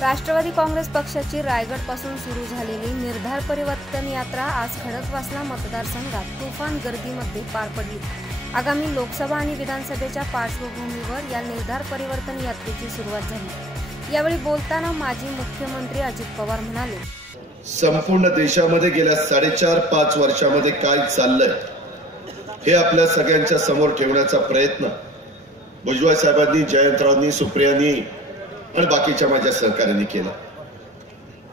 राष्ट्रवादी काँग्रेस पक्षाची रायगडपासून सुरू झालेली निर्धार परिवर्तन यात्रा आज खडकवासला मतदारसंघात तुफान गर्दीमध्ये पार पडली। आगामी लोकसभा आणि विधानसभेच्या पार्श्वभूमीवर या निर्धार परिवर्तन यात्रेची सुरुवात झाली। यावेळी बोलताना माजी मुख्यमंत्री अजित पवार म्हणाले, संपूर्ण देशामध्ये गेल्या 4.5-5 वर्षांमध्ये काय चाललंय हे आपल्या सगळ्यांच्या समोर ठेवण्याचा प्रयत्न भुजबळ साहेबांनी, जयंतरावांनी, सुप्रियांनी आणि बाकीच्या माझ्या सहकार्यांनी केला।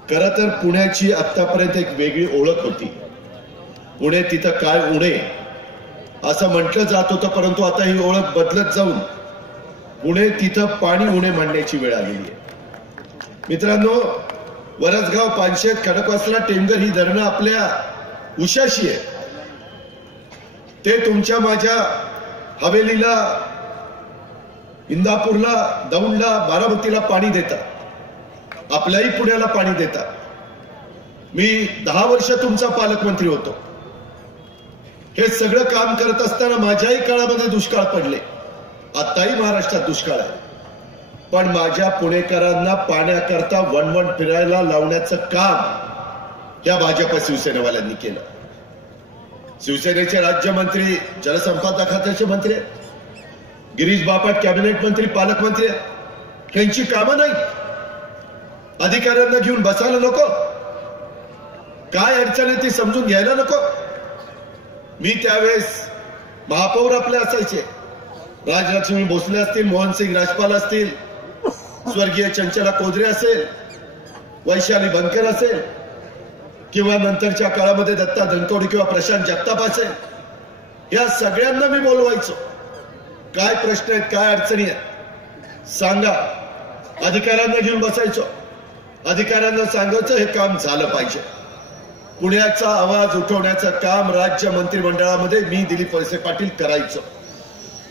खरं तर पुण्याची आतापर्यंत एक वेगळी ओळख होती। पुणे तिथं काय उणे असं म्हटलं जात होतं, परंतु आता ही ओळख बदलत जाऊन पुणे तिथं पाणी उणे म्हणण्याची वेळ आलेली आहे। मित्रांनो, वरसगाव, पानशेत, खडकवासला, टेमघर ही धरणं आपल्या उशाशी आहे। ते तुमच्या माझ्या हवेलीला, इंदापूरला, दौंडला, बारामतीला पाणी देतात, आपल्याही पुण्याला पाणी देतात। मी 10 वर्ष तुमचा पालकमंत्री होतो। हे सगळं काम करत असताना माझ्याही काळामध्ये दुष्काळ पडले, आताही महाराष्ट्रात दुष्काळ आहे, पण माझ्या पुणेकरांना पाण्याकरता वणवण फिरायला लावण्याचं काम या भाजप शिवसेनेवाल्यांनी केलं। शिवसेनेचे राज्यमंत्री, जलसंपदा खात्याचे मंत्री, गिरीश बापट कॅबिनेट मंत्री, पालकमंत्री, यांची कामं नाही? अधिकाऱ्यांना घेऊन बसायला नको? काय अडचण आहे ती समजून घ्यायला नको? मी त्यावेळेस महापौर आपले असायचे, राजलक्ष्मी भोसले असतील, मोहनसिंग राजपाल असतील, स्वर्गीय चंचला कोदरे असेल, वैशाली बनकर असेल, किंवा नंतरच्या काळामध्ये दत्ता धनकवडी किंवा प्रशांत जगताप असेल, या सगळ्यांना मी बोलवायचो। काय प्रश्न आहेत, काय अडचणी आहेत सांगा। अधिकाऱ्यांना घेऊन बसायचो, अधिकाऱ्यांना सांगायचं हे काम झालं पाहिजे। पुण्याचा आवाज उठवण्याचं काम राज्य मंत्रिमंडळामध्ये मी, दिलीप वळसे पाटील करायचो।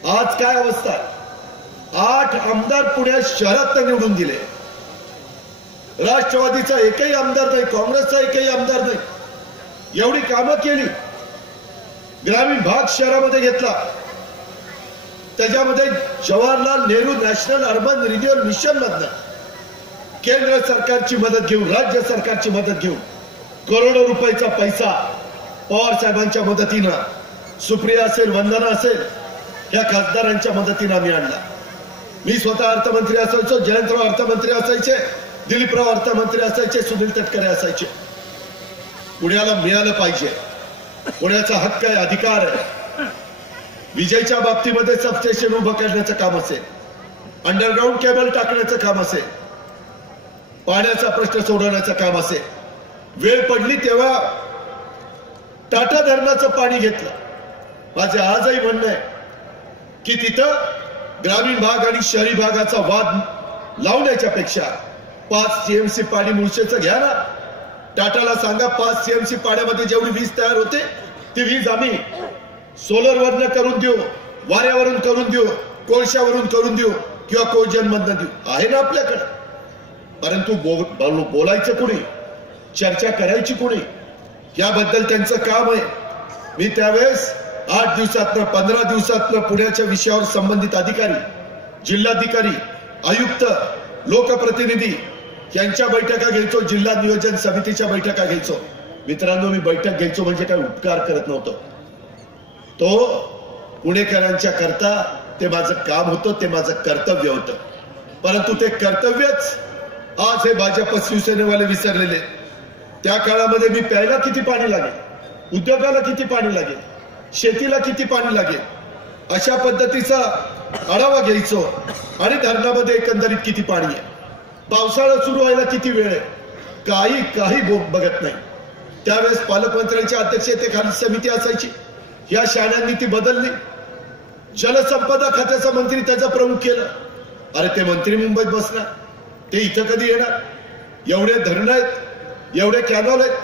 आज काय अवस्था आहे? 8 आमदार पुण्यात शहरात निवडून दिले। राष्ट्रवादीचा एकही आमदार नाही, काँग्रेसचा एकही आमदार नाही। एवढी कामं केली, ग्रामीण भाग शहरामध्ये घेतला, त्याच्यामध्ये Jawaharlal Nehru national urban renewal mission मधनं केंद्र सरकारची मदत घेऊन, राज्य सरकारची मदत घेऊन करोडो रुपयाचा पैसा पवार साहेबांच्या मदतीनं, सुप्रिया असेल, वंदना असेल, या खासदारांच्या मदतीनं आम्ही आणला। मी स्वतः अर्थमंत्री असायचो, जयंतराव अर्थमंत्री असायचे, दिलीपराव अर्थमंत्री असायचे, सुनील तटकरे असायचे। पुण्याला मिळालं पाहिजे, पुण्याचा हक्क आहे, अधिकार आहे। विजेच्या बाबतीमध्ये सबस्टेशन उभं करण्याचं काम असेल, अंडरग्राऊंड केबल टाकण्याचं काम असेल, पाण्याचा प्रश्न सोडवण्याचं काम असेल, वेळ पडली तेव्हा टाटा धरणाचं पाणी घेतलं। माझे आजही म्हणणं आहे की तिथं ग्रामीण भाग आणि शहरी भागाचा वाद लावण्याच्या पेक्षा 5 CMC पाणी मुळशेचं घ्या ना। टाटाला सांगा 5 CMC पाण्यामध्ये जेवढी वीज तयार होते ती वीज आम्ही सोलरवरनं करून देऊ, वाऱ्यावरून करून देऊ, कोळशावरून करून देऊ, किंवा कोजनमधनं देऊ, आहे ना आपल्याकडे। परंतु बोलायचं कोणी, चर्चा करायची कोणी, याबद्दल त्यांचं काम आहे। मी त्यावेळेस 8 दिवसातनं, 15 दिवसातनं पुण्याच्या विषयावर संबंधित अधिकारी, जिल्हाधिकारी, आयुक्त, लोकप्रतिनिधी यांच्या बैठका घ्यायचो, जिल्हा नियोजन समितीच्या बैठका घ्यायचो। मित्रांनो, मी बैठक घ्यायचो म्हणजे काय उपकार करत नव्हतो, तो पुणेकरांच्या करता ते माझं काम होतं, ते माझं कर्तव्य होतं। परंतु ते कर्तव्यच आज हे भाजप शिवसेनेवाले विसरलेले। त्या काळामध्ये मी प्यायला किती पाणी लागेल, उद्योगाला किती पाणी लागेल, शेतीला किती पाणी लागेल, अशा पद्धतीचा आढावा घ्यायचो। आणि धरणामध्ये एकंदरीत किती पाणी आहे, पावसाळा सुरू व्हायला किती वेळ आहे, काही बघत नाही। त्यावेळेस पालकमंत्र्यांच्या अध्यक्षतेखाली समिती असायची, या शाण्यांनी ती बदलली। जलसंपदा खात्याचा मंत्री त्याचा प्रमुख केलं। अरे ते मंत्री मुंबईत बसणार, ते इथं कधी येणार? एवढे धरणं आहेत, एवढे कॅनॉल आहेत,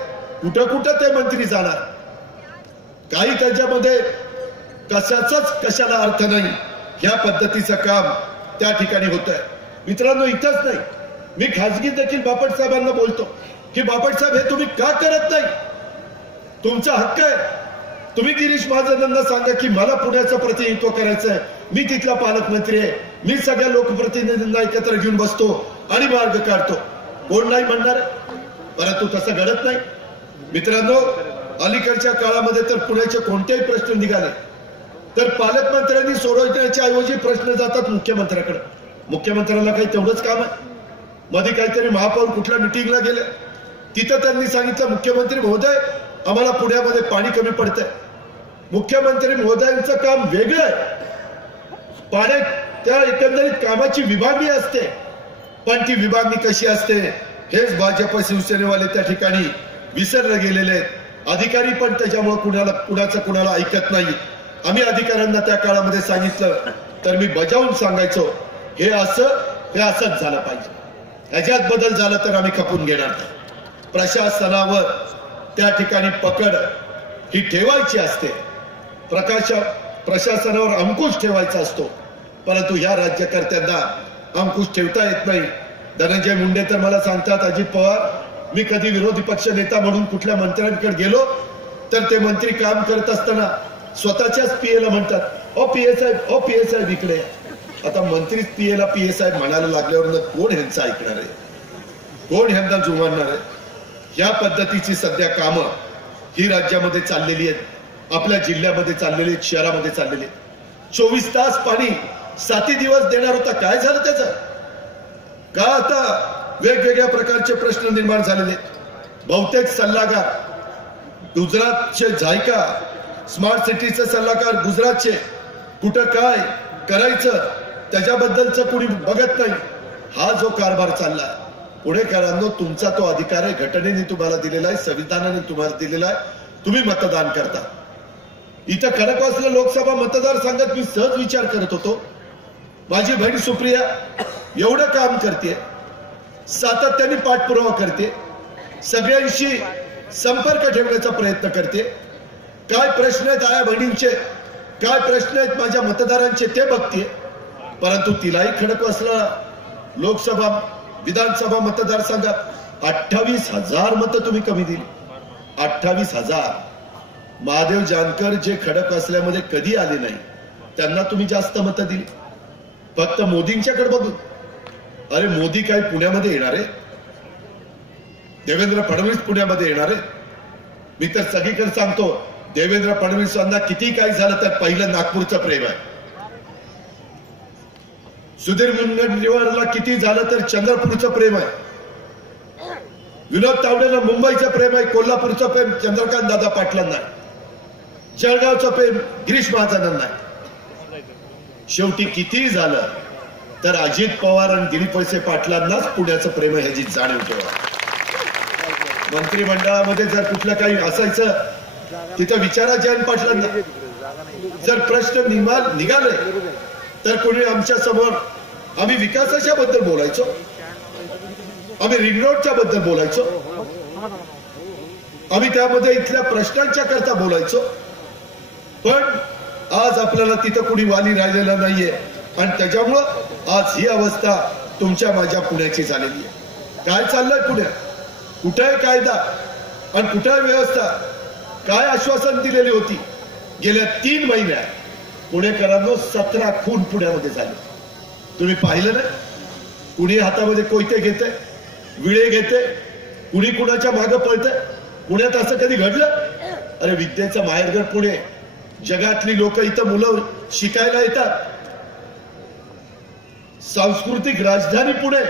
कुठं कुठं ते मंत्री जाणार? काही त्याच्यामध्ये कशाला अर्थ नाही। ह्या पद्धतीचं काम त्या ठिकाणी होत आहे। मित्रांनो, इथंच नाही, मी खासगी देखील बापट साहेबांना बोलतो की बापट साहेब, हे तुम्ही का करत नाही? तुमचा हक्क आहे। तुम्ही गिरीश महाजनांना सांगा की मला पुण्याचं प्रतिनिधित्व करायचं आहे, मी तिथला पालकमंत्री आहे, मी सगळ्या लोकप्रतिनिधींना एकत्र घेऊन बसतो आणि मार्ग काढतो। कोण नाही म्हणणार, परंतु तसं घडत नाही. मित्रांनो, अलीकडच्या काळामध्ये तर पुण्याचे कोणतेही प्रश्न निघाले तर पालकमंत्र्यांनी सोडवण्याच्या ऐवजी प्रश्न जातात मुख्यमंत्र्याकडे. मुख्यमंत्र्याला काही तेवढंच काम आहे. मध्ये काहीतरी महापौर कुठल्या मिटिंगला गेले, तिथं त्यांनी सांगितलं, मुख्यमंत्री महोदय आम्हाला पुण्यामध्ये पाणी कमी पडतंय. मुख्यमंत्री महोदयांचं काम वेगळं आहे. पाण्यात त्या एकंदरीत कामाची विभागणी असते, पण ती विभागणी कशी असते हेच भाजप शिवसेनेवाले त्या ठिकाणी विसरले गेलेले आहेत. अधिकारी पण त्याच्यामुळे कुणाचं ऐकत नाही. आम्ही अधिकाऱ्यांना त्या काळामध्ये सांगितलं तर मी बजावून सांगायचो, हे असंच झालं पाहिजे, ह्याच्यात बदल झाला तर आम्ही खपून घेणार. प्रशासनावर त्या ठिकाणी पकड ही ठेवायची असते, प्रशासनावर अंकुश ठेवायचा असतो, परंतु या राज्यकर्त्यांना अंकुश ठेवता येत नाही. धनंजय मुंडे तर मला सांगतात, अजित पवार मी कधी विरोधी पक्ष नेता म्हणून कुठल्या मंत्र्यांकडे गेलो तर ते मंत्री काम करत असताना स्वतःच्याच पीएला म्हणतात, ओ पीए साहेब इकडे. आता मंत्रीच पीएला पीए साहेब म्हणायला लागल्यावर कोण ह्यांचं ऐकणार आहे, कोण ह्यांना जुमानणार आहे. या पद्धतीची सध्या कामं ही राज्यामध्ये चाललेली आहेत, आपल्या जिल्ह्यामध्ये चाललेली आहेत, शहरामध्ये चाललेली आहेत. 24 तास पाणी 7 दिवस देणार होता, काय झालं त्याचं? का आता वेगवेगळ्या प्रकारचे प्रश्न निर्माण झालेले. बहुतेक सल्लागार गुजरातचे झायका स्मार्ट सिटीचे सल्लागार गुजरातचे, कुठं काय करायचं त्याच्याबद्दलचं कुणी बघत नाही. हा जो कारभार चाललाय, पुणेकरांनो तुमचा तो अधिकार आहे, घटनेने तुम्हाला दिलेला आहे, संविधानाने तुम्हाला दिलेला आहे, तुम्ही मतदान करता. इथं खडकवासला लोकसभा मतदारसंघात मी सहज विचार करत होतो, माझी बहीण सुप्रिया एवढं काम करते, सातत्याने पाठपुरावा करते, सगळ्यांशी संपर्क ठेवण्याचा प्रयत्न करते. काय प्रश्न आहेत आया बहिणींचे, काय प्रश्न आहेत माझ्या मतदारांचे ते बघते, परंतु तिलाही खडकवासला लोकसभा विधानसभा मतदारसंघात 28,000 मतं तुम्ही कमी दिली. 28,000. महादेव जानकर जे खडकवासल्यामध्ये कधी आले नाही त्यांना तुम्ही जास्त मतं दिली, फक्त मोदींच्याकडे बघून. अरे मोदी काय पुण्यामध्ये येणार आहे? देवेंद्र फडणवीस पुण्यामध्ये येणार आहे? मी तर सगळीकडे सांगतो, देवेंद्र फडणवीसांना किती काही झालं तर पहिलं नागपूरचं प्रेम आहे. सुधीर मुनगंटीवारला किती झालं तर चंद्रपूरचं प्रेम आहे. विनोद तावडेला मुंबईचं प्रेम आहे, कोल्हापूरचं प्रेम चंद्रकांत दादा पाटलांना आहे, जळगावचं प्रेम गिरीश महाजनांना आहे. शेवटी किती झालं तर अजित पवार आणि दिलीप वळसे पाटलांनाच पुण्याचं प्रेम आहे ह्याची जाणीव ठेवा. मंत्रिमंडळामध्ये जर कुठलं काही असायचं तिथं विचारा जयंत पाटलांना. जर प्रश्न निघाले तर कोणी आमच्या समोर, आम्ही विकासाच्या बद्दल बोलायचो, आम्ही रिंग रोडच्या बद्दल बोलायचो, आम्ही त्यामध्ये इथल्या प्रश्नांच्या करता बोलायचो, पण आज आपल्याला तिथं कुणी वाली राहिलेला नाहीये आणि त्याच्यामुळं आज ही अवस्था तुमच्या माझ्या पुण्याची झालेली आहे. काय चाललंय पुण्यात? कुठे आहे कायदा आणि कुठे आहे व्यवस्था? काय आश्वासन दिलेली होती? गेल्या 3 महिन्यात पुणेकरांनो 17 खून पुण्यामध्ये झाले. तुम्ही पाहिलं ना? कुणी हातामध्ये कोयते घेते, विळे घेते, कुणी कुणाच्या मागं पळतंय. पुण्यात असं कधी घडलं? अरे विद्येचं माहेरघर पुणे, जगातली लोक इथं मुलं शिकायला येतात, सांस्कृतिक राजधानी पुणे,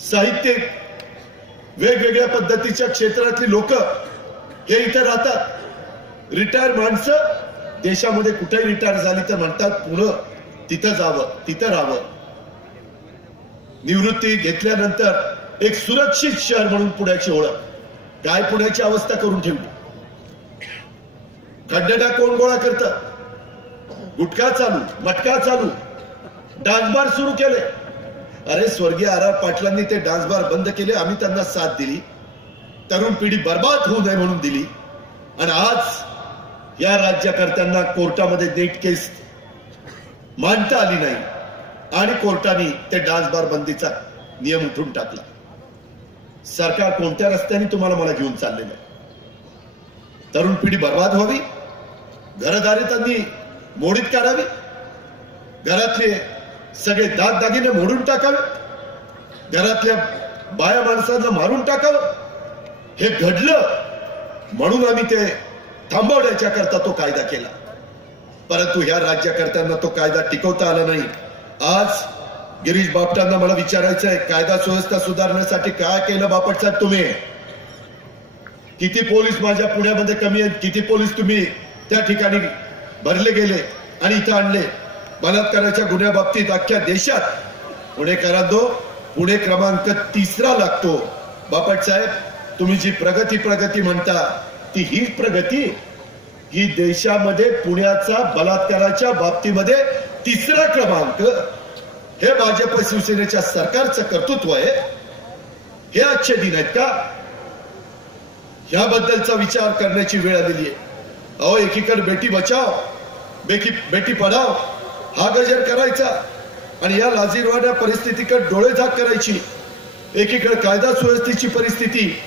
साहित्यिक वेगवेगळ्या पद्धतीच्या क्षेत्रातली लोक हे इथं राहतात. रिटायर माणसं देशामध्ये कुठेही रिटायर झाली तर म्हणतात पुणे, तिथं जावं, तिथं राहावं. निवृत्ती घेतल्यानंतर एक सुरक्षित शहर म्हणून पुण्याची ओळख. काय पुण्याची अवस्था करून ठेवली? खड्डा कोण गोळा करतं? गुटखा चालू, मटका चालू, डान्स बार सुरू केले. अरे स्वर्गीय आर पाटलांनी ते डान्स बार बंद केले, आम्ही त्यांना साथ दिली, तरुण पिढी बर्बाद होऊ नये म्हणून दिली. आणि आज या राज्यकर्त्यांना कोर्टामध्ये नेट केस मांडता आली नाही आणि कोर्टाने ते डान्स बार बंदीचा नियम उठून टाकला. सरकार कोणत्या रस्त्याने तुम्हाला मला घेऊन चाललेलं आहे? तरुण पिढी बर्बाद व्हावी, घरदारी त्यांनी मोडीत काढावी, घरातले सगळे दागदागिने मोडून टाकावे. घरातल्या बाया माणसांना मारून टाकावं हे घडलं म्हणून आम्ही ते थांबवण्याच्या करता तो कायदा केला, परंतु ह्या राज्यकर्त्यांना तो कायदा टिकवता आला नाही. आज गिरीश बापटांना मला विचारायचं आहे, कायदा सुव्यवस्था सुधारण्यासाठी काय केलं बापट साहेब तुम्ही? किती पोलीस माझ्या पुण्यामध्ये कमी आहेत, किती पोलीस तुम्ही त्या ठिकाणी भरले गेले आणि इथं आणले? बलात्काराच्या गुन्ह्याबाबतीत अख्ख्या देशात पुणेकरांनो पुणे क्रमांक 3 लागतो. बापट साहेब तुम्ही जी प्रगती म्हणता ती हीच प्रगती? ही देशामध्ये पुण्याचा बलात्काराच्या बाबतीमध्ये 3रा क्रमांक हे भाजप शिवसेनेच्या सरकारचं कर्तृत्व आहे? हे आजचे दिन आहेत का? ह्याबद्दलचा विचार करण्याची वेळ आलेली आहे. अहो एकीकडे बेटी बचाव बेटी पढाव हा गजर करायचा आणि या लाजिरवाण्या परिस्थितीकडे डोळेझाक करायची. एकीकडे कायदा सुव्यवस्थेची परिस्थिती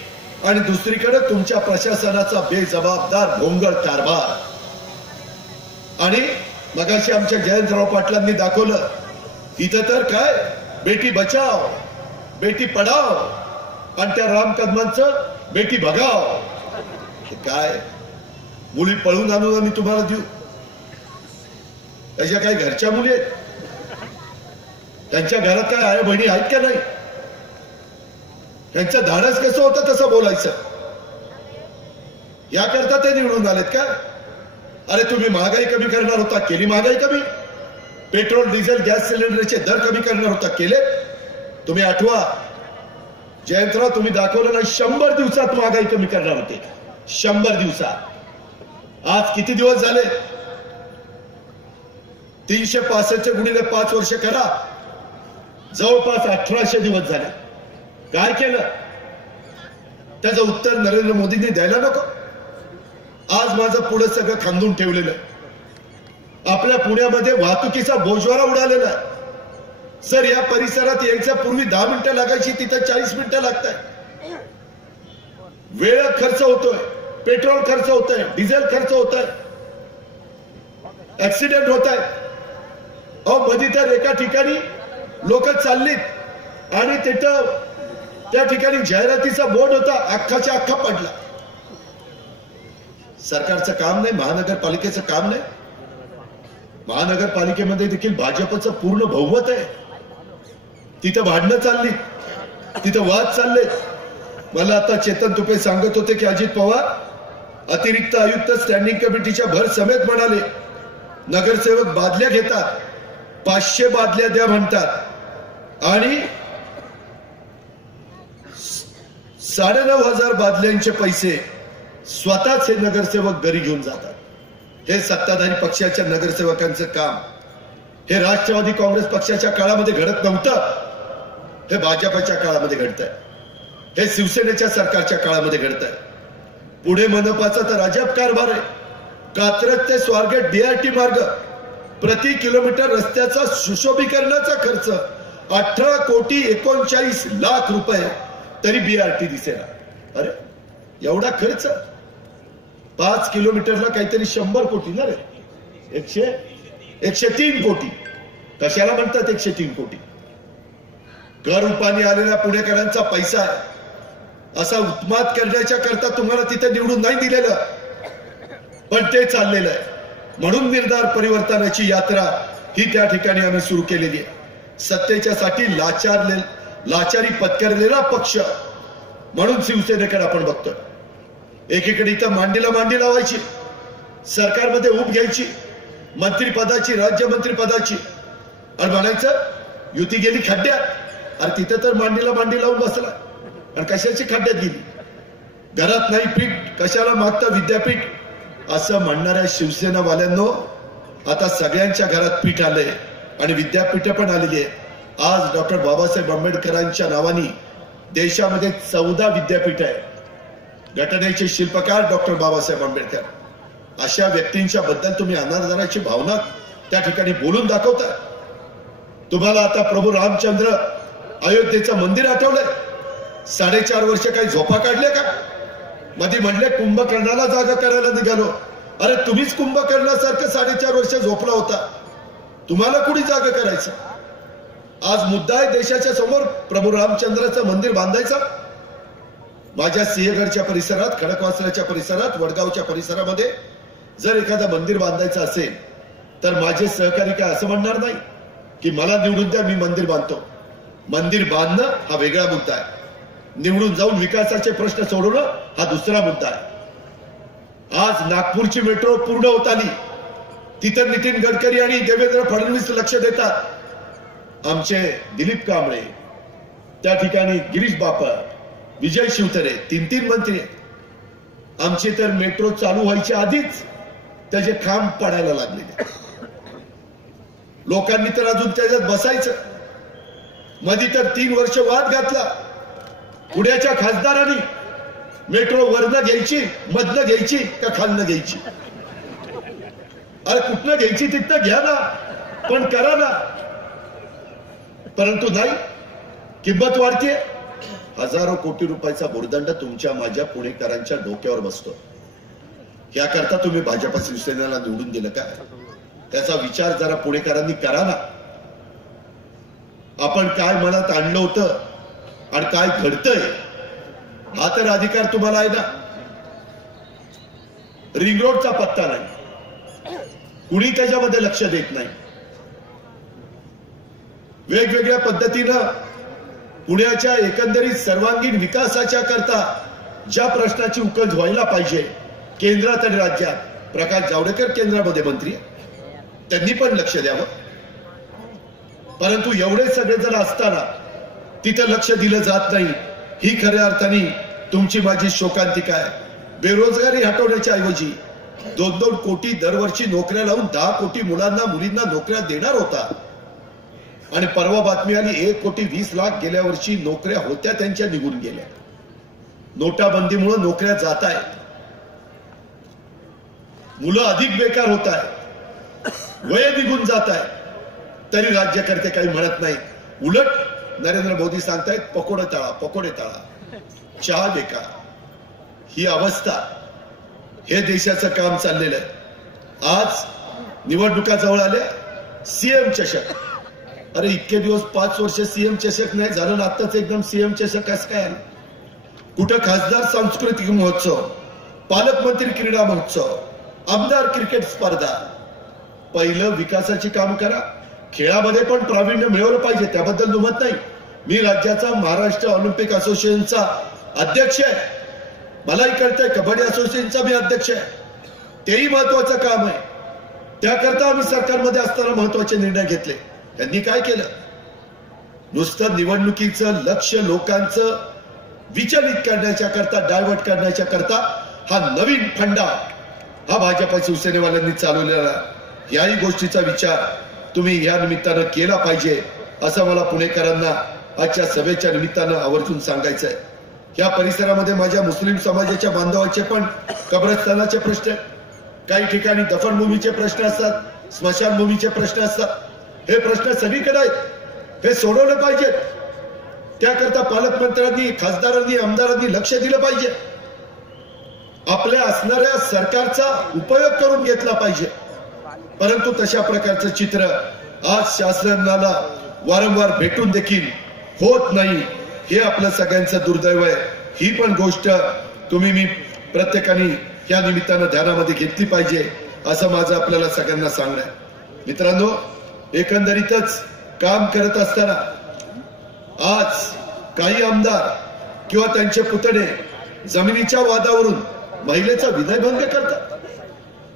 आणि दुसरीकडे तुमच्या प्रशासनाचा बेजबाबदार भोंगळ कारभार. आणि मगाशी आमच्या जयंतराव पाटलांनी दाखवलं, इथं तर काय बेटी बचाव बेटी पढाव आणि त्या राम कदमांचं बेटी भगाव. काय मुली पळून आणून आम्ही तुम्हाला देऊ? त्याच्या काही घरच्या मुली आहेत? त्यांच्या घरात काय आया बहिणी आहेत का नाही? त्यांचं धाडस कसं होतं तसं बोलायचं? याकरता ते निवडून आलेत का? अरे तुम्ही महागाई कमी करणार होता, केली महागाई कमी? पेट्रोल डिझेल गॅस सिलेंडरचे दर कमी करणार होता, केले? तुम्ही आठवा जयंतराव, तुम्ही दाखवलं ना 100 दिवसात महागाई कमी करणार होते. 100 दिवसात. आज किती दिवस झाले? 365 गुणिले 5 वर्ष करा, जवळपास 1800 दिवस झाले. काय केलं? त्याचं उत्तर नरेंद्र मोदींनी द्यायला नको? आज माझं पुढे सगळं खांदून ठेवलेलं. आपल्या पुण्यामध्ये वाहतुकीचा बोजवारा उडालेला आहे. सर या परिसरात यायच्या पूर्वी 10 मिनिटं लागायची, तिथं 40 मिनिटं लागताय. वेळ खर्च होतोय, पेट्रोल खर्च होतोय, डिझेल खर्च होतोय, ऍक्सिडेंट होत आहे. अहो मध्ये तर एका ठिकाणी लोक चाललीत आणि तिथं त्या ठिकाणी जाहिरातीचा बोर्ड होता, अख्खाच्या अख्खा पडला. सरकारचं काम नाही, महानगरपालिकेचं काम नाही. महानगरपालिकेमध्ये देखील भाजपचं पूर्ण बहुमत आहे. तिथं भांडणं चालली, तिथं वाद चालले. मला आता चेतन तुपे सांगत होते की अजित पवार अतिरिक्त आयुक्त स्टँडिंग कमिटीच्या भर समेत म्हणाले नगरसेवक बादल्या घेतात, 500 बादल्या द्या म्हणतात आणि 9,500 बादल्यांचे पैसे स्वतःच हे नगरसेवक घरी घेऊन जातात. हे सत्ताधारी पक्षाच्या नगरसेवकांचं काम. हे राष्ट्रवादी काँग्रेस पक्षाच्या काळामध्ये घडत नव्हतं, हे भाजपच्या काळामध्ये घडतंय. हे शिवसेनेच्या सरकारच्या काळामध्ये घडतंय. पुणे मनपाचा तर अजब कारभार आहे. कात्रज ते स्वारगेट BRT मार्ग प्रति किलोमीटर रस्त्याचा सुशोभीकरणाचा खर्च 18,39,00,000 रुपये, तरी BRT दिसेना. अरे एवढा खर्च? 5 किलोमीटरला काहीतरी 100 कोटी ना रे? 103 कोटी. कशाला म्हणतात 103 कोटी? कर रूपाने आलेल्या पुणेकरांचा पैसा आहे. असा उत्माद करण्याच्या करता तुम्हाला तिथे निवडून नाही दिलेलं, पण ते चाललेलं आहे. म्हणून निर्धार परिवर्तनाची यात्रा ही त्या ठिकाणी आम्ही सुरू केलेली आहे. सत्तेच्या साठी लाचारी पत्करलेला पक्ष म्हणून शिवसेनेकडे आपण बघतोय. एकीकडे इथं मांडीला मांडी लावायची, सरकारमध्ये उब घ्यायची, मंत्रिपदाची, राज्यमंत्रीपदाची, आणि म्हणायचं युती गेली खड्ड्यात. अरे तिथं तर मांडीला मांडी लावून बसला आणि कशाची खड्ड्यात गेली? घरात नाही पीठ, कशाला मागता विद्यापीठ? असं म्हणणाऱ्या शिवसेनावाल्यांनो आता सगळ्यांच्या घरात पीठ आलंय आणि विद्यापीठ पण आलेली आहे. आज डॉक्टर बाबासाहेब आंबेडकरांच्या नावाने देशामध्ये 14 विद्यापीठ आहे. घटनेचे शिल्पकार डॉक्टर बाबासाहेब आंबेडकर. अशा व्यक्तींच्या बद्दल तुम्ही अनादराची भावना त्या ठिकाणी बोलून दाखवता. तुम्हाला आता प्रभू रामचंद्र अयोध्येचं मंदिर आठवलंय? 4.5 वर्ष काही झोपा काढल्या का? मध्ये म्हणले कुंभकर्णाला जागा करायला निघालो. अरे तुम्हीच कुंभकर्णासारखं 4.5 वर्ष झोपला होता. तुम्हाला कुणी जागा करायचं? आज मुद्दा आहे देशाच्या समोर प्रभू रामचंद्राचं मंदिर बांधायचं. माझ्या सिंहगडच्या परिसरात, खडकवासल्याच्या परिसरात, वडगावच्या परिसरामध्ये जर एखादं मंदिर बांधायचं असेल तर माझे सहकारी काय असं म्हणणार नाही की मला निवडून द्या, मी मंदिर बांधतो. मंदिर बांधणं हा वेगळा मुद्दा आहे, निवडून जाऊन विकासाचे प्रश्न सोडवणं हा दुसरा मुद्दा आहे. आज नागपूरची मेट्रो पूर्ण होत आली, तिथं नितीन गडकरी आणि देवेंद्र फडणवीस लक्ष देतात. आमचे दिलीप कांबळे, त्या ठिकाणी गिरीश बापट, विजय शिवतरे, तीन मंत्री. आमची तर मेट्रो चालू व्हायच्या आधीच त्याचे खांब पडायला लागलेले. लोकांनी तर अजून त्याच्यात बसायचं. मध्ये तर 3 वर्ष वाद घातला. पुण्याच्या खासदारांनी मेट्रो वरनं घ्यायची, मधनं घ्यायची का खालनं घ्यायची. अरे कुठनं घ्यायची तिथनं घ्या ना, पण करा ना. परंतु नाही, किंमत वाढते. हजारो कोटी रुपयाचा भुर्दंड तुमच्या माझ्या पुणेकरांच्या डोक्यावर बसतो. याकरता तुम्ही भाजप शिवसेनेला निवडून दिलं का? त्याचा विचार जरा पुणेकरांनी करा ना. आपण काय मनात आणलं होतं आणि काय घडतंय हा तर अधिकार तुम्हाला आहे ना. रिंग रोडचा पत्ता नाही, कुणी त्याच्यामध्ये लक्ष देत नाही. वेगवेगळ्या पद्धतीनं पुण्याच्या एकंदरीत सर्वांगीण विकासाच्या करता ज्या प्रश्नाची उकल व्हायला पाहिजे केंद्रात आणि राज्यात, प्रकाश जावडेकर केंद्रामध्ये मंत्री, त्यांनी पण लक्ष द्यावं. परंतु एवढे सगळेजण असताना तिथं लक्ष दिलं जात नाही. ही खऱ्या अर्थाने तुमची माझी शोकांतिका आहे. बेरोजगारी हटवण्याच्या ऐवजी 2-2 कोटी दरवर्षी नोकऱ्या लावून 10 कोटी मुलींना नोकऱ्या देणार होता. आणि परवा बातमी आली 1,20,00,000 गेल्या वर्षी नोकऱ्या होत्या त्यांच्या निघून गेल्या. नोटाबंदीमुळे नोकऱ्या जात आहेत, मुलं अधिक बेकार होत आहेत, वय निघून जात आहे, तरी राज्यकर्ते काही म्हणत नाही. उलट नरेंद्र मोदी सांगतायत पकोडे तळा, पकोडे तळा, चहा बेकार. ही अवस्था, हे देशाचं काम चाललेलं आहे. आज निवडणुका जवळ आल्या, सीएम चषक. अरे इतके दिवस 5 वर्ष सीएम चषक नाही झालं, आताच एकदम सीएम चषक कसं काय? कुठं खासदार सांस्कृतिक महोत्सव, पालकमंत्री क्रीडा महोत्सव, आमदार क्रिकेट स्पर्धा. पहिलं विकासाची काम करा. खेळामध्ये पण प्रावीण्य मिळवलं पाहिजे, त्याबद्दल दुमत नाही. मी राज्याचा महाराष्ट्र ऑलिम्पिक असोसिएशनचा अध्यक्ष आहे. मलाही कळतंय कबड्डी असोसिएशनचा मी अध्यक्ष आहे. तेही महत्वाचं काम आहे. त्याकरता आम्ही सरकारमध्ये असताना महत्वाचे निर्णय घेतले. त्यांनी काय केलं? नुसतं निवडणुकीचं लक्ष लोकांचं विचलित करण्याच्या करता, डायव्हर्ट करण्याच्या करता हा नवीन फंडा हा भाजप शिवसेनेवाल्यांनी चालवलेला. याही गोष्टीचा विचार तुम्ही या निमित्तानं केला पाहिजे असं मला पुणेकरांना आजच्या सभेच्या निमित्तानं आवर्जून सांगायचंय. या परिसरामध्ये माझ्या मुस्लिम समाजाच्या बांधवाचे पण कब्रस्थानाचे प्रश्न, काही ठिकाणी दफनभूमीचे प्रश्न असतात, स्मशानभूमीचे प्रश्न असतात. हे प्रश्न सगळीकडे आहेत, हे सोडवले पाहिजेत. त्याकरता पालकमंत्र्यांनी, खासदारांनी, आमदारांनी लक्ष दिलं पाहिजे. आपल्या असणाऱ्या सरकारचा उपयोग करून घेतला पाहिजे. परंतु तशा प्रकारचं चित्र आज शासनाला वारंवार भेटून देखील होत नाही. हे आपलं सगळ्यांचं दुर्दैव आहे. ही पण गोष्ट तुम्ही मी प्रत्येकाने या निमित्तानं ध्यानामध्ये घेतली पाहिजे असं माझं आपल्याला सगळ्यांना सांगणं आहे. मित्रांनो, एकंदरीतच काम करत असताना आज काही आमदार किंवा त्यांचे पुतणे जमिनीच्या वादावरून महिलेचा विनयभंग करतात.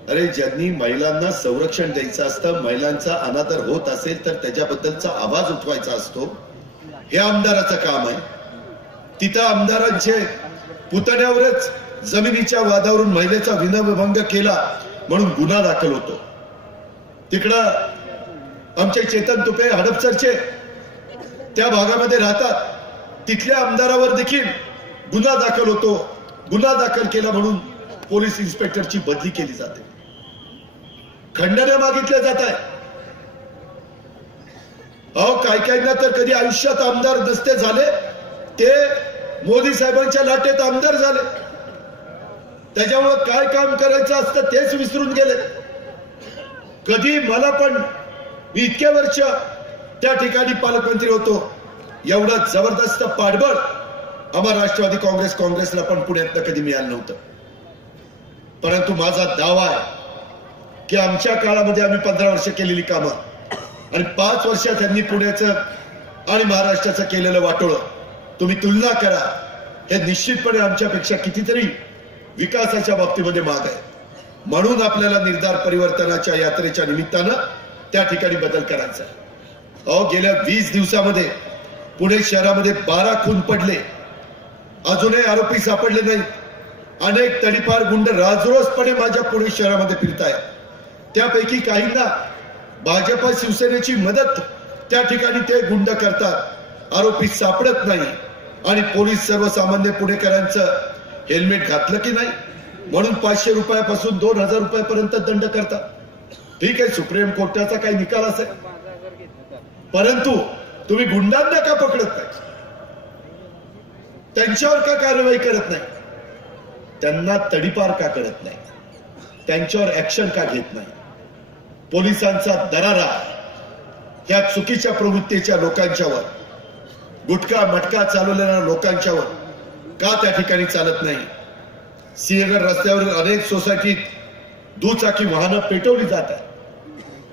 अरे ज्यांनी महिलांना संरक्षण द्यायचं असतं, महिलांचा अनादर होत असेल तर त्याच्याबद्दलचा आवाज उठवायचा असतो, हे आमदाराचं काम आहे. तिथं आमदारांचे पुतण्यावरच जमिनीच्या वादावरून महिलेचा विनयभंग केला म्हणून गुन्हा दाखल होतो. तिकडं आमचे चेतन तुपे हडपसरचे त्या भागामध्ये राहतात, तिथल्या आमदारावर देखील गुन्हा दाखल होतो. गुन्हा दाखल केला म्हणून पोलीस इन्स्पेक्टरची बदली केली जाते. खंडने मागितले जात आहे. अहो काहींना तर कधी आयुष्यात आमदार नसते झाले, ते मोदी साहेबांच्या लाटेत आमदार झाले. त्याच्यामुळे काय काम करायचं असतं तेच विसरून गेले. कधी मला पण, मी इतके वर्ष त्या ठिकाणी पालकमंत्री होतो. एवढं जबरदस्त पाठबळ आम्हाला राष्ट्रवादी काँग्रेसला पण पुण्यात कधी मिळालं नव्हतं. परंतु माझा दावा आहे की आमच्या काळामध्ये आम्ही 15 वर्ष केलेली कामं आणि 5 वर्षात त्यांनी पुण्याचं आणि महाराष्ट्राचं केलेलं वाटोळं तुम्ही तुलना करा. हे निश्चितपणे आमच्यापेक्षा कितीतरी विकासाच्या बाबतीमध्ये माग आहे. म्हणून आपल्याला निर्धार परिवर्तनाच्या यात्रेच्या निमित्तानं त्या ठिकाणी बदल करायचा आहे. अहो, गेल्या 20 दिवसामध्ये पुणे शहरामध्ये 12 खून पडले, अजूनही आरोपी सापडले नाही. अनेक तडीपार गुंड राजरोसपणे माझ्या पुणे शहरामध्ये फिरत आहेत. त्यापैकी काहींना भाजप शिवसेनेची मदत त्या ठिकाणी ते गुंड करतात, आरोपी सापडत नाही आणि पोलीस सर्वसामान्य पुणेकरांचं हेल्मेट घातलं की नाही म्हणून 500 रुपयापासून 2000 रुपयापर्यंत दंड करतात. ठीक आहे, सुप्रीम कोर्टाचा काही निकाल असेल, परंतु तुम्ही गुंडांना का पकडत नाही? त्यांच्यावर का कारवाई करत नाही? त्यांना तडीपार का करत नाही? त्यांच्यावर ऍक्शन का घेत नाही? पोलिसांचा दरारा या चुकीच्या प्रवृत्तीच्या लोकांच्यावर, गुटखा मटका चालवलेल्या लोकांच्यावर का त्या ठिकाणी चालत नाही? सिंहगड रस्त्यावरील अनेक सोसायटीत दुचाकी वाहनं पेटवली जातात.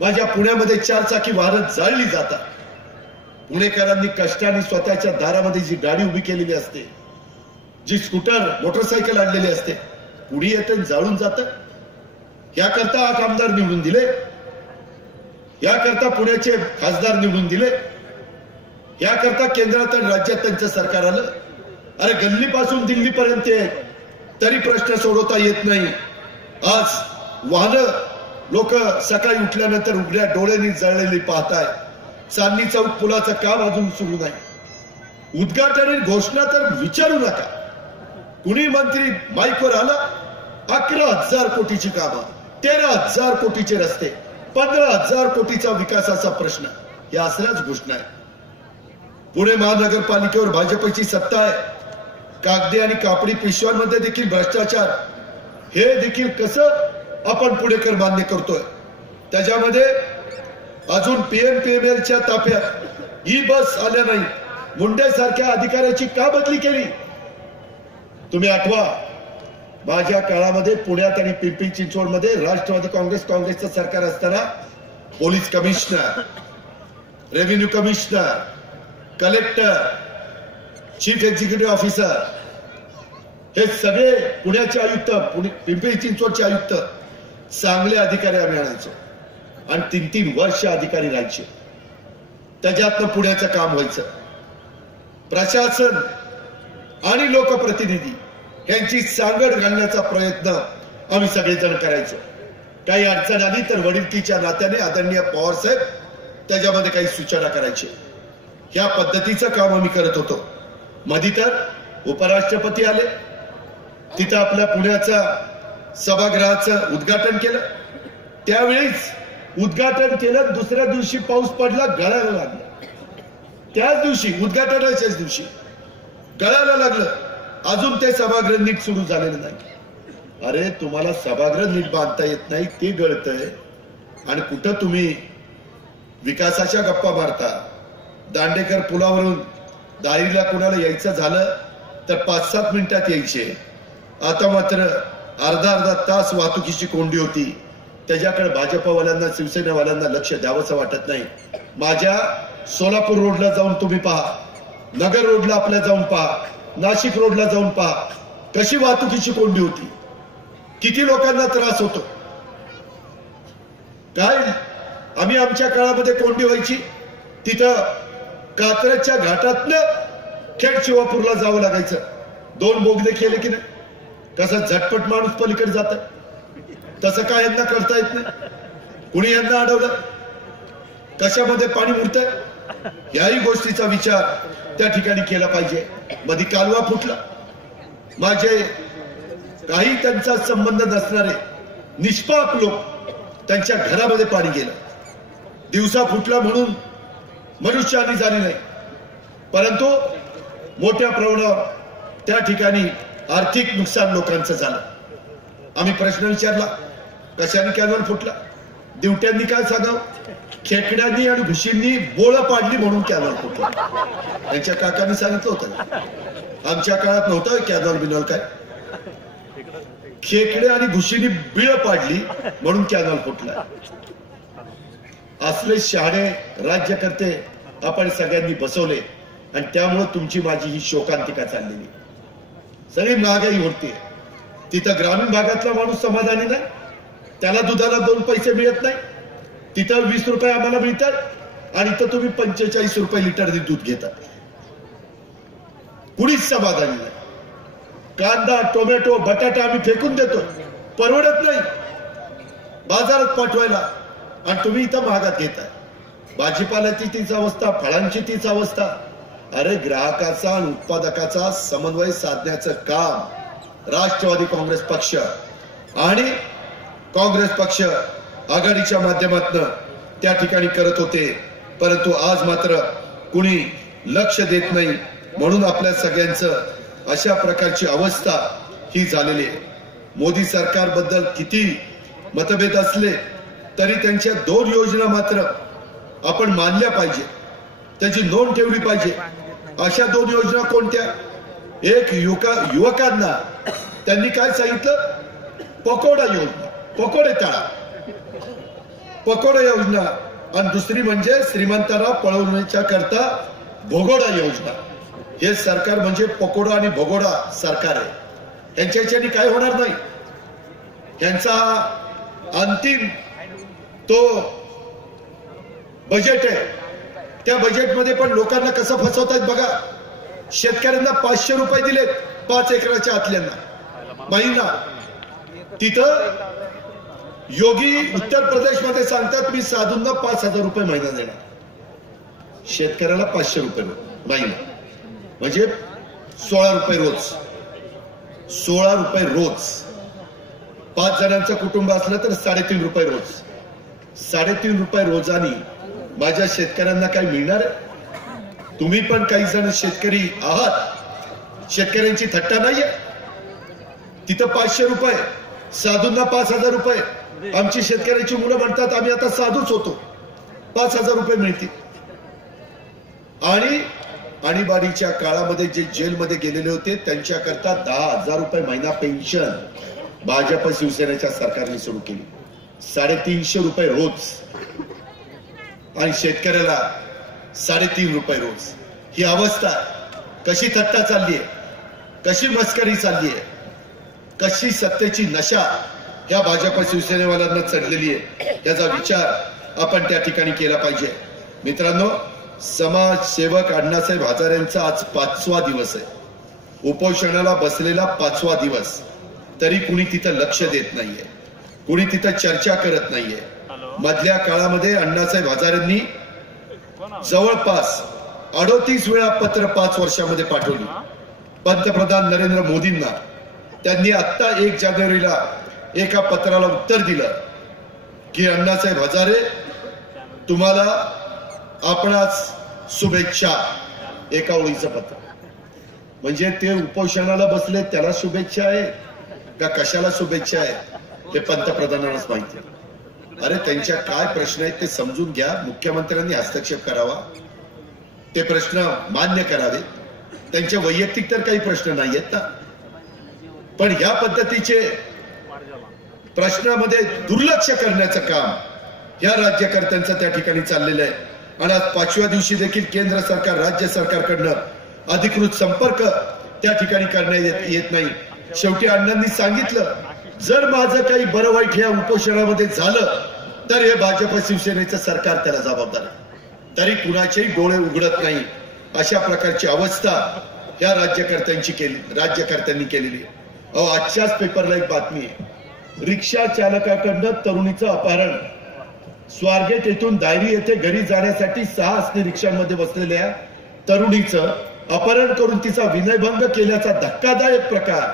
माझ्या पुण्यामध्ये 4 चाकी वाहनं जाळली जातात. पुणेकरांनी कष्टाने स्वतःच्या दारामध्ये जी गाडी उभी केलेली असते, जी स्कूटर मोटरसायकल आणलेली असते, पुढे येतं जाळून जातं. याकरता आमदार निवडून दिले, याकरता पुण्याचे खासदार निवडून दिले, याकरता केंद्रात आणि राज्यात त्यांचं सरकार आलं. अरे, गल्लीपासून दिल्लीपर्यंत तरी प्रश्न सोडवता येत नाही. आज वाहनं लोक सकाळी उठल्यानंतर उघड्या डोळ्यांनी जळलेली पाहताय. चांदणी चौक पुलाचं काम अजून सुरू नाही. उद्घाटन घोषणा तर विचारू नका. कुणी मंत्री माईकवर आला, 11,000 कोटीची कामं, 13,000 कोटीचे रस्ते, 15,000 कोटीचा विकासाचा प्रश्न, या असल्याच घोषणा आहे. पुणे महानगरपालिकेवर भाजपची सत्ता आहे. कागदी आणि कापडी पिशव्यांमध्ये देखील भ्रष्टाचार, हे देखील कसं आपण पुणेकर मान्य करतोय? त्याच्यामध्ये अजून पीएमपीएमएलच्या ताफ्यात ई बस आल्या नाही. मुंडे सारख्या अधिकाऱ्याची का बदली केली? तुम्ही आठवा, माझ्या काळामध्ये पुण्यात आणि पिंपरी चिंचवडमध्ये राष्ट्रवादी काँग्रेसचं सरकार असताना police commissioner, revenue commissioner, collector, chief executive officer, हे सगळे पुण्याचे आयुक्त, पिंपरी चिंचवडचे आयुक्त, चांगले अधिकारी आम्ही आणायचो आणि 3-3 वर्ष अधिकारी राहायचे. त्याच्यातनं पुण्याचं काम व्हायचं. प्रशासन आणि लोकप्रतिनिधी यांची सांगड घालण्याचा प्रयत्न आम्ही सगळेजण करायचो. काही अडचण आली तर वडिलकीच्या नात्याने आदरणीय पवार साहेब त्याच्यामध्ये काही सूचना करायचे. या पद्धतीचं काम आम्ही करत होतो. मधी तर उपराष्ट्रपती आले, तिथं आपल्या पुण्याच्या सभागृहाचं उद्घाटन केलं. त्यावेळीच उद्घाटन केलं, दुसऱ्या दिवशी पाऊस पडला, गळायला लागला. त्याच दिवशी, उद्घाटनाच्याच दिवशी गळायला लागलं. अजून ते सभागृह नीट सुरू झालेलं नाही. अरे, तुम्हाला सभागृह नीट बांधता येत नाही ते गळतंय आणि कुठं तुम्ही विकासाच्या गप्पा मारता. दांडेकर पुलावरून दारीला कुणाला यायचं झालं तर 5-7 मिनिटात यायचे. आता मात्र अर्धा तास वाहतुकीची कोंडी होती. त्याच्याकडे भाजपवाल्यांना, शिवसेनेवाल्यांना लक्ष द्यावंसं वाटत नाही. माझ्या सोलापूर रोडला जाऊन तुम्ही पहा, नगर रोडला आपल्या जाऊन पहा, नाशिक रोडला जाऊन पहा, कशी वाहतुकीची कोंडी होती, किती लोकांना त्रास होतो. काय आम्ही आमच्या काळामध्ये कोंडी व्हायची, तिथं कात्रजच्या घाटातनं खेड शिवापूरला जावं लागायचं. 2 बोगदे केले की नाही, कसं झटपट माणूस पलीकडे जात. तसं काय यांना करता येत नाही. कुणी यांना अडवलं, कशामध्ये पाणी मुरतंय, याही गोष्टीचा विचार त्या ठिकाणी केला पाहिजे. मध्ये कालवा फुटला, माझे काही त्यांचा संबंध नसणारे निष्पाप लोक त्यांच्या घरामध्ये पाणी गेलं. दिवसा फुटला म्हणून मनुष्यहानी झाली नाही, परंतु मोठ्या प्रमाणावर त्या ठिकाणी आर्थिक नुकसान लोकांचं झालं. आम्ही प्रश्न विचारला, कशाने कॅनॉल फुटला? दिवट्यांनी काय सांगावं, खेकड्यांनी आणि घुशींनी बोळं पाडली म्हणून कॅनॉल फुटला. त्यांच्या काकांनी सांगितलं होतं, आमच्या काळात नव्हतं कॅनॉल बिनॉल काय. खेकडे आणि घुशींनी बिळ पाडली म्हणून कॅनॉल फुटला. असले शहाणे राज्यकर्ते आपण सगळ्यांनी बसवले आणि त्यामुळे तुमची माझी ही शोकांतिका चाललेली. सगळी महागाई होते. तिथं ग्रामीण भागातला माणूस समाधानी नाही, त्याला दुधाला 2 पैसे मिळत नाही. तिथं 20 रुपये आम्हाला मिळतात आणि इथं तुम्ही 45 रुपये लिटर दूध घेतात. कुणीच समाधानी नाही. कांदा, टोमॅटो, बटाटा आम्ही फेकून देतो, परवडत नाही बाजारात पाठवायला आणि तुम्ही इथं महागात घेताय. भाजीपाल्याची तीच अवस्था, फळांची तीच अवस्था. अरे ग्राहकाचा आणि उत्पादकाचा समन्वय साधण्याचं काम राष्ट्रवादी काँग्रेस पक्ष आणि काँग्रेस पक्ष आघाडीच्या माध्यमातून त्या ठिकाणी करत होते. परंतु आज मात्र कुणी लक्ष देत नाही. म्हणून आपल्या सगळ्यांचं अशा प्रकारची अवस्था ही झालेली आहे. मोदी सरकारबद्दल किती मतभेद असले तरी त्यांच्या 2 योजना मात्र आपण मानल्या पाहिजे, त्याची नोंद ठेवली पाहिजे. अशा 2 योजना कोणत्या? एक युवकांना त्यांनी काय सांगितलं, पकोडा योजना, पकोडे तळा, पकोडा योजना. आणि दुसरी म्हणजे श्रीमंतांना पळवण्याच्या करता भोगोडा योजना. हे सरकार म्हणजे पकोडा आणि भोगोडा सरकार आहे. यांच्याच्याने काय होणार नाही. यांचा अंतिम तो बजेट आहे, त्या बजेटमध्ये पण लोकांना कसं फसवतायत बघा. शेतकऱ्यांना 500 रुपये दिलेत 5 एकराच्या आतल्यांना महिना. तिथं योगी उत्तर प्रदेशमध्ये सांगतात मी साधूंना 5,000 रुपये महिना देणार, शेतकऱ्याला 500 रुपये महिना, म्हणजे 16 रुपये रोज. 16 रुपये रोज. 5 जणांचं कुटुंब असलं तर 3.5 रुपये रोज. 3.5 रुपये रोजानी माझ्या शेतकऱ्यांना काय मिळणार आहे? तुम्ही पण काही जण शेतकरी आहात, शेतकऱ्यांची थट्टा नाहीये. तिथं 500 रुपये, साधूंना 5,000 रुपये. आमची शेतकऱ्याची मुलं म्हणतात आम्ही आता साधूच होतो, 5,000 रुपये मिळतील. आणि आणीबाणीच्या काळामध्ये जे जेलमध्ये गेलेले होते त्यांच्याकरता 10,000 रुपये महिना पेन्शन भाजप शिवसेनेच्या सरकारने सुरू केली. 350 रुपये रोज आणि शेतकऱ्याला 3.5 रुपये रोज. ही अवस्था कशी थट्टा चालली आहे, कशी मस्करी चालली आहे, कशी सत्तेची नशा या भाजप शिवसेनेवाल्यांना चढलेली आहे, याचा विचार आपण त्या ठिकाणी केला पाहिजे. मित्रांनो, समाजसेवक अण्णासाहेब हजारे यांचा आज 5वा दिवस आहे. उपोषणाला बसलेला 5वा दिवस. तरी कुणी तिथं लक्ष देत नाहीये, कुणी तिथं चर्चा करत नाहीये. मधल्या काळामध्ये अण्णासाहेब हजारेंनी जवळपास 38 वेळा पत्र 5 वर्षामध्ये पाठवली पंतप्रधान नरेंद्र मोदींना. त्यांनी आता 1 जानेवारीला एका पत्राला उत्तर दिलं की अण्णासाहेब हजारे तुम्हाला आपणास शुभेच्छा. एका ओळीचं पत्र. म्हणजे ते उपोषणाला बसले त्याला शुभेच्छा आहे का कशाला शुभेच्छा आहे हे पंतप्रधानांनाच माहिती आहे. अरे त्यांच्या काय प्रश्न आहेत ते समजून घ्या. मुख्यमंत्र्यांनी हस्तक्षेप करावा, ते प्रश्न मान्य करावे. त्यांचे वैयक्तिक तर काही प्रश्न नाही आहेत ना, पण ह्या पद्धतीचे प्रश्नामध्ये दुर्लक्ष करण्याचं काम या राज्यकर्त्यांचं त्या ठिकाणी चाललेलं आहे. आणि आज 5व्या दिवशी देखील केंद्र सरकार राज्य सरकारकडनं अधिकृत संपर्क त्या ठिकाणी करण्यात येत नाही. शेवटी अण्णांनी सांगितलं जर माझं काही बरं वाईट या उपोषणामध्ये झालं तर हे भाजप शिवसेनेचं सरकार त्याला जबाबदार आहे. तरी कुणाचेही डोळे उघडत नाही. अशा प्रकारची अवस्था या राज्यकर्त्यांनी केलेली आहे. अहो, आजच्याच पेपरला एक बातमी आहे. रिक्षा चालकाकडनं तरुणीचं अपहरण. स्वारगेट येथून दायरी येथे घरी जाण्यासाठी 6 असणे रिक्षांमध्ये बसलेल्या तरुणीचं अपहरण करून तिचा विनयभंग केल्याचा धक्कादायक प्रकार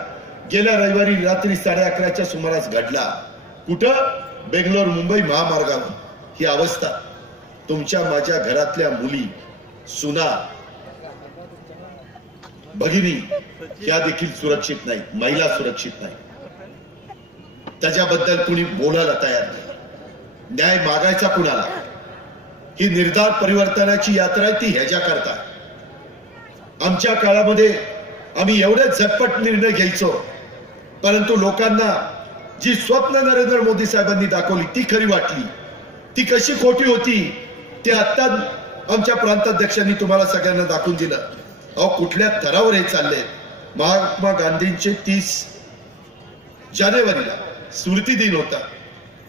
गेल्या रविवारी रात्री 11:30च्या सुमारास घडला. कुठं? बेंगलोर मुंबई महामार्गावर. ही अवस्था. तुमच्या माझ्या घरातल्या मुली, सुना, भगिनी या देखील सुरक्षित नाहीत. महिला सुरक्षित नाही. त्याच्याबद्दल कुणी बोलायला तयार नाही. न्याय मागायचा कुणाला? ही निर्धार परिवर्तनाची यात्रा आहे, ती ह्याच्या करता. आमच्या काळामध्ये आम्ही एवढे झटपट निर्णय घ्यायचो, परंतु लोकांना जी स्वप्न नरेंद्र मोदी साहेबांनी दाखवली ती खरी वाटली. ती कशी खोटी होती ते आता आमच्या प्रांताध्यक्षांनी तुम्हाला सगळ्यांना दाखवून दिलं. अहो, कुठल्या थरावर हे चालले. महात्मा गांधींचे 30 जानेवारीला स्मृती दिन होता.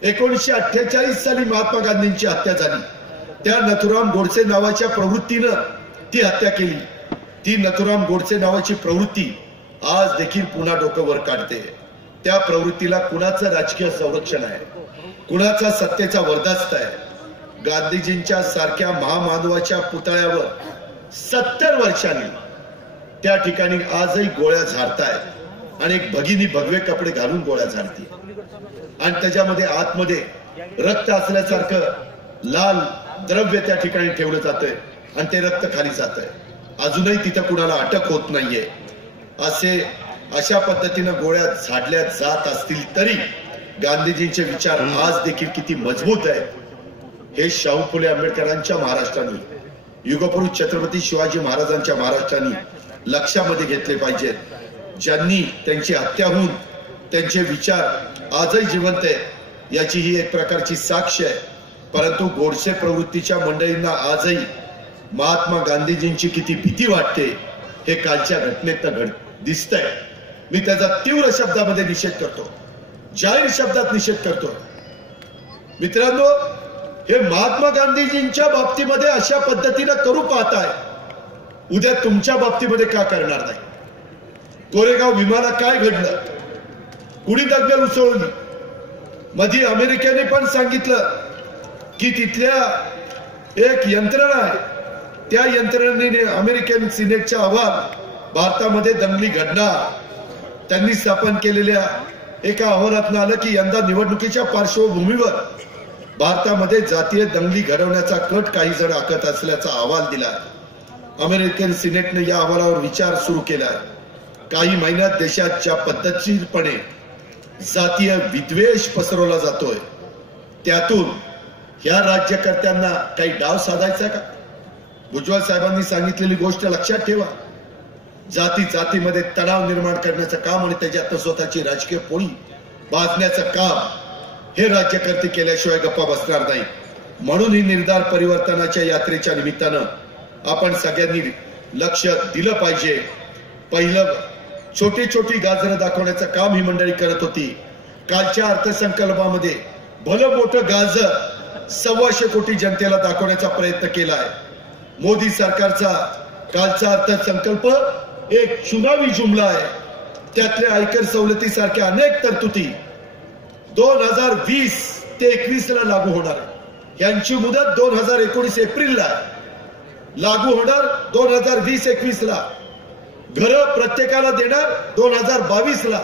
1948 साली महात्मा गांधींची हत्या झाली. त्या नथुराम गोडसे नावाच्या प्रवृत्तीनं ती हत्या केली. ती नथुराम गोडसे नावाची प्रवृत्ती आज देखील पुन्हा डोकं वर काढते. त्या प्रवृत्तीला कुणाचं राजकीय संरक्षण आहे, कुणाचा सत्तेचा वरदास्त आहे? गांधीजींच्या सारख्या महामानवाच्या पुतळ्यावर 70 वर्षांनी त्या ठिकाणी आजही गोळ्या झाडतायत आणि एक भगिनी भगवे कपडे घालून गोळ्या झाडते आणि त्याच्यामध्ये आतमध्ये रक्त असल्यासारखं लाल द्रव्य त्या ठिकाणी ठेवलं जातंय आणि ते रक्त खाली जातंय. अजूनही तिथं कुणाला अटक होत नाहीये. अशा पद्धतीनं गोळ्या झाडल्या जात असतील तरी गांधीजींचे विचार आज देखील किती मजबूत आहेत हे शाहू फुले आंबेडकरांच्या महाराष्ट्राने, युगपुरुष छत्रपती शिवाजी महाराजांच्या महाराष्ट्राने लक्षामध्ये घेतले पाहिजेत. ज्यांनी त्यांची हत्या होऊन त्यांचे विचार आजही जिवंत आहेत याची ही एक प्रकारची साक्ष आहे. परंतु गोडसे प्रवृत्तीच्या मंडळींना आजही महात्मा गांधीजींची किती भीती वाटते हे कालच्या घटनेत दिसतंय. मी त्याचा तीव्र शब्दामध्ये निषेध करतो, जाहीर शब्दात निषेध करतो. मित्रांनो, हे महात्मा गांधीजींच्या बाबतीमध्ये अशा पद्धतीने करू पाहताय, उद्या तुमच्या बाबतीमध्ये का करणार नाही? कोरेगाव भीमाला काय घडलं? कुणी दंगल उसळली? मध्ये अमेरिकेने पण सांगितलं की तिथल्या एक यंत्रणा आहे, त्या यंत्रणेने अमेरिकन सिनेटचा अहवाल भारतामध्ये दंगली घडणार त्यांनी स्थापन केलेल्या एका अहवालात आलं की यंदा निवडणुकीच्या पार्श्वभूमीवर भारतामध्ये जातीय दंगली घडवण्याचा कट काही जण आखत असल्याचा अहवाल दिला. अमेरिकन सिनेटने या अहवालावर विचार सुरू केला. काही महिन्यात देशात ज्या पद्धतशीरपणे जातीय विद्वेष पसरवला जातोय त्यातून या राज्यकर्त्यांना काही डाव साधायचा का? भुजबळ साहेबांनी सांगितलेली गोष्ट लक्षात ठेवा. जातीमध्ये तणाव निर्माण करण्याचं काम आणि त्याच्यात स्वतःची राजकीय पोळी भाजण्याचं काम हे राज्यकर्ते केल्याशिवाय गप्पा बसणार नाही. म्हणून ही निर्धार परिवर्तनाच्या यात्रेच्या निमित्तानं आपण सगळ्यांनी लक्ष दिलं पाहिजे. पहिलं छोटी छोटी गाजरं दाखवण्याचं काम ही मंडळी करत होती. कालच्या अर्थसंकल्पामध्ये भलं मोठं गाजर 125 कोटी जनतेला दाखवण्याचा प्रयत्न केलाय. मोदी सरकारचा कालचा अर्थसंकल्प एक चुनावी जुमला आहे. त्यातल्या आयकर सवलती सारख्या अनेक तरतुदी 2020 ते 21 ला लागू होणार आहे. यांची मुदत 2019 एप्रिलला लागू होणार. 2020-21 ला घर प्रत्येकाला देणार 2022 ला.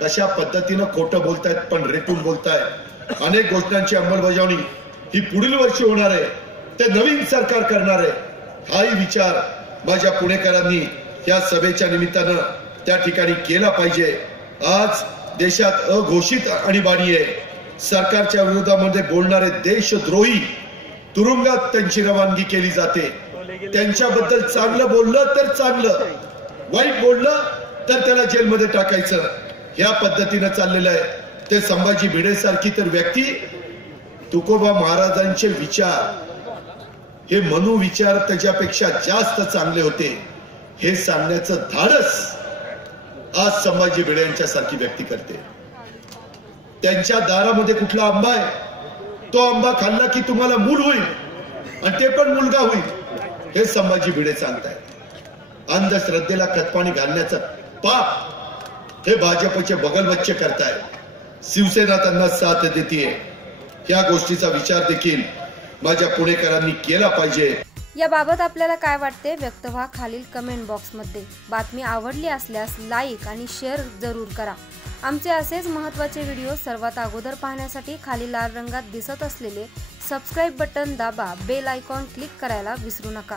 कशा पद्धतीनं खोटं बोलतायत पण रेटून बोलतायत. अनेक घोषणांची अंमलबजावणी ही पुढील वर्षी होणार आहे, ते नवीन सरकार करणार आहे. हाही विचार माझ्या पुणेकरांनी या सभेच्या निमित्तानं त्या ठिकाणी केला पाहिजे. आज देशात अघोषित आणीबाणी आहे. सरकारच्या विरोधामध्ये बोलणारे देशद्रोही तुरुंगात त्यांची रवानगी केली जाते. त्यांच्याबद्दल चांगलं बोललं तर चांगलं, वाईट बोललं तर त्याला जेलमध्ये टाकायचं. ह्या पद्धतीनं चाललेलं आहे. ते संभाजी भिडे सारखी तर व्यक्ती तुकोबा महाराजांचे विचार हे मनोविचार त्याच्यापेक्षा जास्त चांगले होते हे सांगण्याचं धाडस आज संभाजी भिडे यांच्यासारखी व्यक्ती करते. त्यांच्या दारामध्ये कुठला आंबा आहे, तो आंबा खाल्ला की तुम्हाला मूल होईल आणि ते पण मुलगा होईल हे संभाजी भिडे सांगतायत. अंधश्रद्धेला खतपाणी घालण्याचं पाप हे भाजपचे बगलबच्चे करतायत. शिवसेना त्यांना साथ देतीये. या गोष्टीचा विचार देखील माझ्या पुणेकरांनी केला पाहिजे. याबाबत आपल्याला काय वाटते व्यक्त व्हा खालील कमेंट बॉक्समध्ये. बातमी आवडली असल्यास लाईक आणि शेअर जरूर करा. आमचे असेच महत्त्वाचे व्हिडिओ सर्वात अगोदर पाहण्यासाठी खाली लाल रंगात दिसत असलेले सबस्क्राईब बटन दाबा. बेल आयकॉन क्लिक करायला विसरू नका.